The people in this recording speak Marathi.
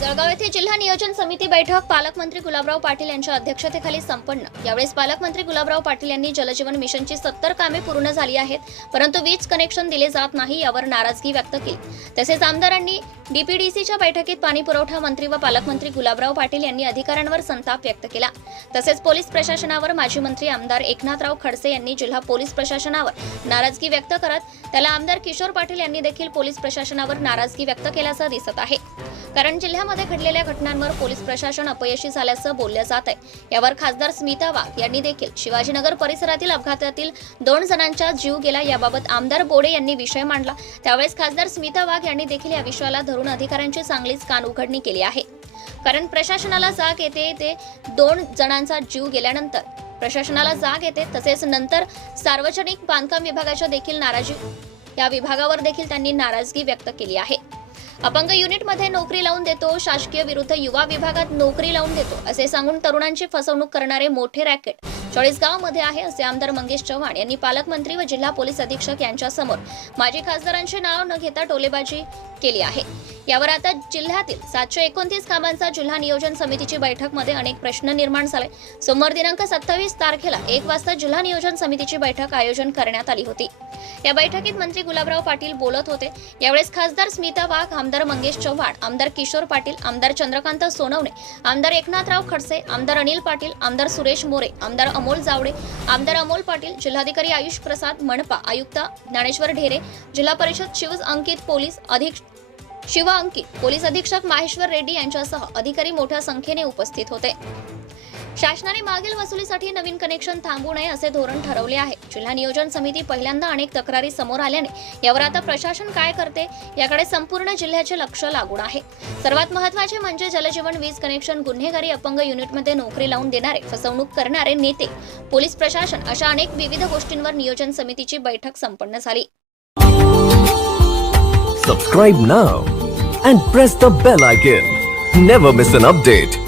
जळगाव येथे जिल्हा नियोजन समिती बैठक. पालकमंत्री गुलाबराव पाटील यांच्या अध्यक्षतेखाली संपन्न. यावेळेस पालकमंत्री गुलाबराव पाटील यांनी जलजीवन मिशनची सत्तर कामे पूर्ण झाली आहेत परंतु वीज कनेक्शन दिले जात नाही यावर नाराजगी व्यक्त केली. तसेच आमदारांनी डीपीडीसीच्या बैठकीत पाणी पुरवठा मंत्री व पालकमंत्री गुलाबराव पाटील यांनी अधिकाऱ्यांवर संताप व्यक्त केला. तसेच पोलीस प्रशासनावर माजी मंत्री आमदार एकनाथराव खडसे यांनी जिल्हा पोलीस प्रशासनावर नाराजगी व्यक्त करत त्याला आमदार किशोर पाटील यांनी देखील पोलीस प्रशासनावर नाराजगी व्यक्त केल्याचं दिसत आहे. कारण जिल्ह्यामध्ये घडलेल्या घटनांवर पोलीस प्रशासन अपयशी झाल्याचं बोललं जात आहे. यावर खासदार स्मिता वाघ यांनी देखील शिवाजीनगर परिसरातील अपघातातील दोन जणांचा जीव गेला. याबाबत आमदार बोडे यांनी विषय मांडला. त्यावेळेस खासदार स्मिता वाघ यांनी देखील या विषयाला धरून अधिकाऱ्यांची चांगलीच कान उघडणी केली आहे. कारण प्रशासनाला जाग येते ते दोन जणांचा जीव गेल्यानंतर. प्रशासनाला जाग येते तसेच नंतर सार्वजनिक बांधकाम विभागाच्या देखील नाराजी या विभागावर देखील त्यांनी नाराजगी व्यक्त केली आहे. अपंग युनिटमध्ये नोकरी लावून देतो शासकीय विरुद्ध युवा विभागात नोकरी लावून देतो असे सांगून तरुणांची फसवणूक करणारे मोठे रॅकेट चाळीसगावमध्ये आहे असे आमदार मंगेश चव्हाण यांनी पालकमंत्री व जिल्हा पोलीस अधीक्षक यांच्यासमोर माजी खासदारांचे नाव न घेता टोलेबाजी केली आहे. यावर आता जिल्ह्यातील सातशे एकोणतीस कामांचा जिल्हा नियोजन समितीची बैठकमध्ये अनेक प्रश्न निर्माण झाले. सोमवार दिनांक सत्तावीस तारखेला एक वाजता जिल्हा नियोजन समितीची बैठक आयोजन करण्यात आली होती. या बैठकीत मंत्री गुलाबराव पाटील बोलत होते. यावेळेस खासदार स्मिता वाघ आमदार मंगेश चव्हाण आमदार किशोर पाटील आमदार चंद्रकांत सोनवणे आमदार एकनाथराव खडसे आमदार अनिल पाटील आमदार सुरेश मोरे आमदार अमोल जावडे आमदार अमोल पाटील जिल्हाधिकारी आयुष प्रसाद मनपा आयुक्त ज्ञानेश्वर ढेरे जिल्हा परिषद शिव अंकित पोलीस अधिक शिव अंकित पोलीस अधीक्षक माहेश्वर रेड्डी यांच्यासह अधिकारी मोठ्या संख्येने उपस्थित होते. शासनाने मागील वसुलीसाठी नवीन कनेक्शन थांबू नये असे धोरण ठरवले आहे जिल्हा नियोजन समिती पहिल्यांदा अनेक तक्रारी समोर आल्याने यावर आता प्रशासन काय करते याकडे संपूर्ण जिल्ह्याचे लक्ष लागून आहे सर्वात महत्त्वाचे म्हणजे जलजीवन वीज कनेक्शन गुन्हेगारी अपंग युनिटमध्ये नोकरी लावून देणारे फसवणूक करणारे नेते पोलीस प्रशासन अशा अनेक विविध गोष्टींवर नियोजन समितीची बैठक संपन्न झाली Subscribe now and press the bell icon. Never miss an update.